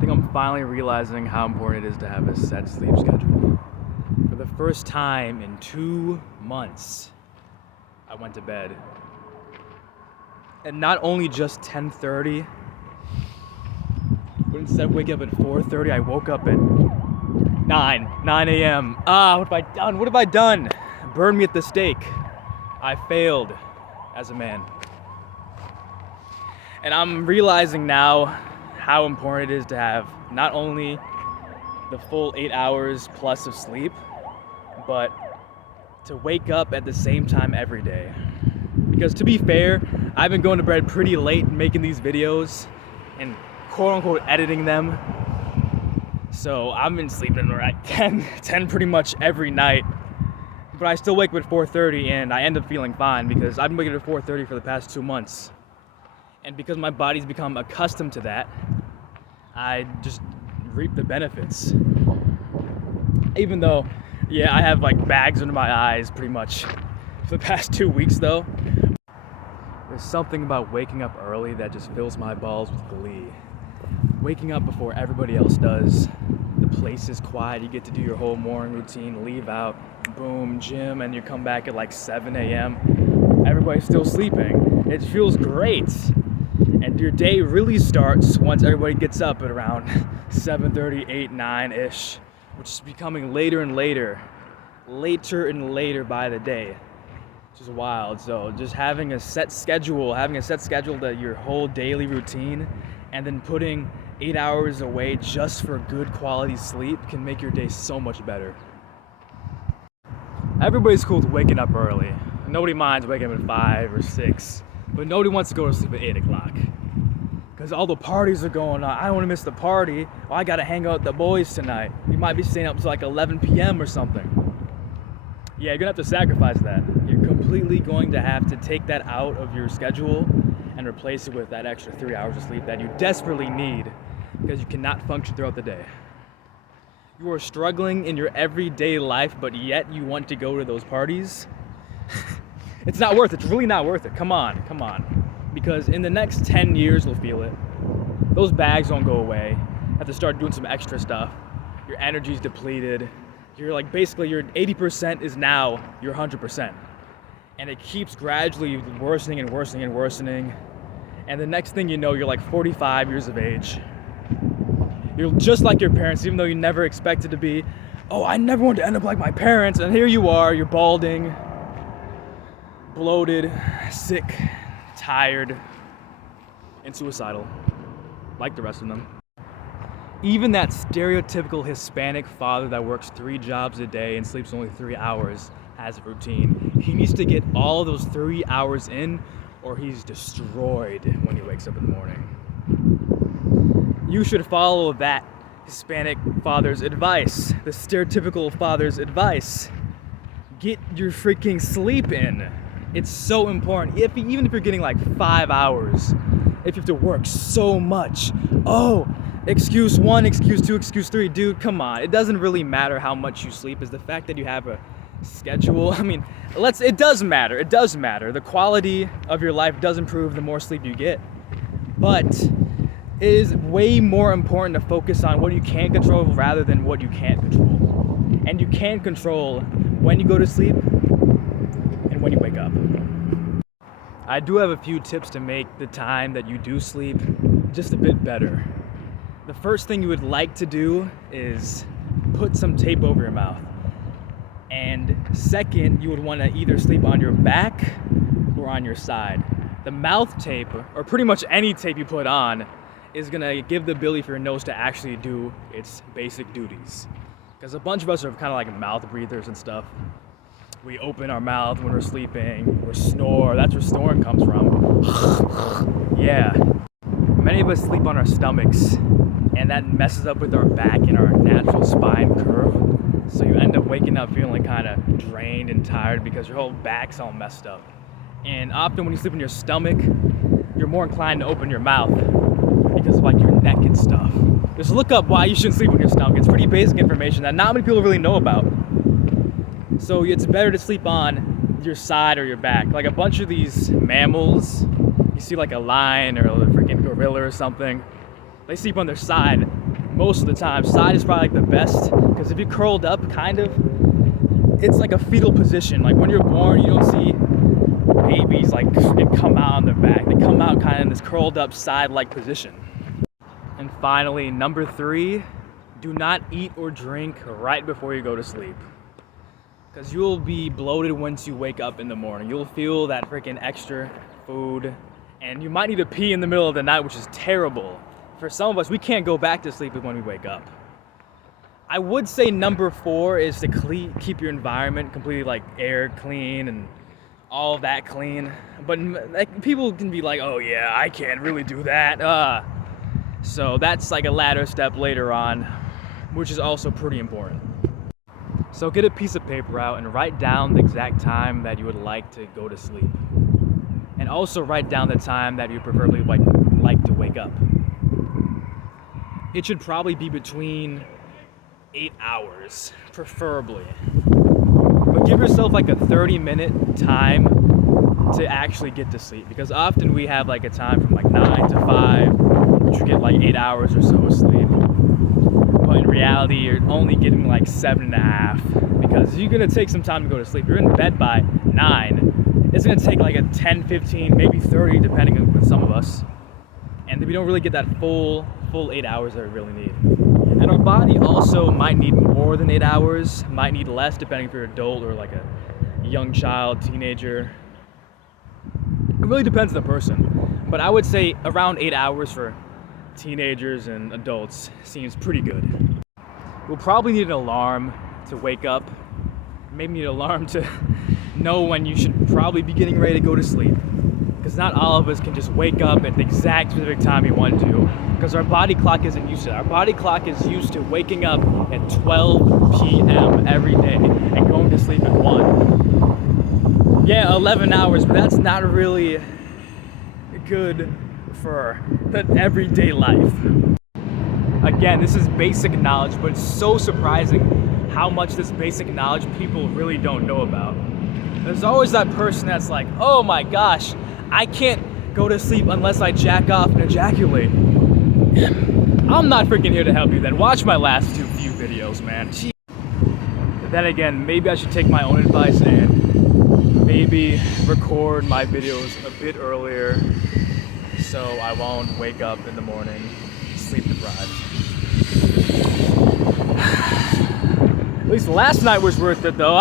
think I'm finally realizing how important it is to have a set sleep schedule. For the first time in 2 months, I went to bed. And not only just 10:30, but instead of waking up at 4:30, I woke up at 9 a.m. What have I done? What have I done? Burn me at the stake. I failed as a man. And I'm realizing now how important it is to have not only the full 8 hours plus of sleep, but to wake up at the same time every day. Because to be fair, I've been going to bed pretty late and making these videos and quote unquote editing them. So I've been sleeping at 10 pretty much every night. But I still wake up at 4:30 and I end up feeling fine because I've been waking up at 4:30 for the past 2 months. And because my body's become accustomed to that, I just reap the benefits. Even though, yeah, I have like bags under my eyes pretty much for the past 2 weeks though. There's something about waking up early that just fills my balls with glee. Waking up before everybody else does. The place is quiet, you get to do your whole morning routine, leave out, boom, gym, and you come back at like 7 a.m. Everybody's still sleeping. It feels great. And your day really starts once everybody gets up at around 7:30, 8, 9-ish, which is becoming later and later by the day, which is wild. So just having a set schedule to your whole daily routine, and then putting 8 hours away just for good quality sleep can make your day so much better. Everybody's cool with waking up early. Nobody minds waking up at 5 or 6. But nobody wants to go to sleep at 8 o'clock. Because all the parties are going on. I don't want to miss the party. Oh, I got to hang out with the boys tonight. You might be staying up to like 11 p.m. or something. Yeah, you're going to have to sacrifice that. You're completely going to have to take that out of your schedule and replace it with that extra 3 hours of sleep that you desperately need because you cannot function throughout the day. You are struggling in your everyday life, but yet you want to go to those parties. It's not worth it. It's really not worth it. Come on. Because in the next 10 years, you'll feel it. Those bags don't go away. You have to start doing some extra stuff. Your energy's depleted. You're like, basically, your 80% is now your 100%. And it keeps gradually worsening. And the next thing you know, you're like 45 years of age. You're just like your parents, even though you never expected to be. Oh, I never wanted to end up like my parents. And here you are, you're balding, bloated, sick, tired, and suicidal, like the rest of them. Even that stereotypical Hispanic father that works 3 jobs a day and sleeps only 3 hours has a routine. He needs to get all those 3 hours in, or he's destroyed when he wakes up in the morning. You should follow that Hispanic father's advice, the stereotypical father's advice. Get your freaking sleep in. It's so important. Even if you're getting like 5 hours, if you have to work so much. Oh, excuse 1, excuse 2, excuse 3. Dude, come on. It doesn't really matter how much you sleep. It's the fact that you have a schedule. I mean, it does matter. It does matter. The quality of your life does improve the more sleep you get. But it is way more important to focus on what you can control rather than what you can't control. And you can control when you go to sleep and when you wake up. I do have a few tips to make the time that you do sleep just a bit better. The first thing you would like to do is put some tape over your mouth. And second, you would want to either sleep on your back or on your side. The mouth tape, or pretty much any tape you put on, is going to give the ability for your nose to actually do its basic duties. Because a bunch of us are kind of like mouth breathers and stuff. We open our mouth when we're sleeping, we snore. That's where snoring comes from. Yeah. Many of us sleep on our stomachs, and that messes up with our back and our natural spine curve. So you end up waking up feeling kind of drained and tired because your whole back's all messed up. And often when you sleep on your stomach, you're more inclined to open your mouth because of like your neck and stuff. Just look up why you shouldn't sleep on your stomach. It's pretty basic information that not many people really know about. So it's better to sleep on your side or your back. Like a bunch of these mammals, you see like a lion or a freaking gorilla or something, they sleep on their side most of the time. Side is probably like the best, because if you're curled up, kind of, it's like a fetal position. Like when you're born, you don't see babies like come out on their back. They come out kind of in this curled up side-like position. And finally, number 3, do not eat or drink right before you go to sleep, because you'll be bloated once you wake up in the morning. You'll feel that freaking extra food, and you might need to pee in the middle of the night, which is terrible. For some of us, we can't go back to sleep when we wake up. I would say number 4 is to keep your environment completely like air clean and all of that clean. But like, people can be like, oh yeah, I can't really do that. So that's like a ladder step later on, which is also pretty important. So get a piece of paper out and write down the exact time that you would like to go to sleep. And also write down the time that you preferably like to wake up. It should probably be between 8 hours, preferably. But give yourself like a 30-minute time to actually get to sleep, because often we have like a time from like 9 to 5, which you get like 8 hours or so of sleep. But in reality, you're only getting like 7.5, because you're gonna take some time to go to sleep. You're in bed by 9. It's gonna take like a 10, 15, maybe 30, depending on some of us. And we don't really get that full 8 hours that we really need. And our body also might need more than 8 hours, might need less, depending if you're an adult or like a young child, teenager. It really depends on the person. But I would say around 8 hours for teenagers and adults seems pretty good. We'll probably need an alarm to wake up. Maybe need an alarm to know when you should probably be getting ready to go to sleep. Because not all of us can just wake up at the exact specific time we want to, because our body clock isn't used to that. Our body clock is used to waking up at 12 p.m. every day and going to sleep at 1. Yeah, 11 hours, but that's not really good for the everyday life. Again, this is basic knowledge, but it's so surprising how much this basic knowledge people really don't know about. There's always that person that's like, oh my gosh, I can't go to sleep unless I jack off and ejaculate. I'm not freaking here to help you then. Watch my last few videos, man. Jeez. Then again, maybe I should take my own advice and maybe record my videos a bit earlier so I won't wake up in the morning sleep deprived. At least last night was worth it though.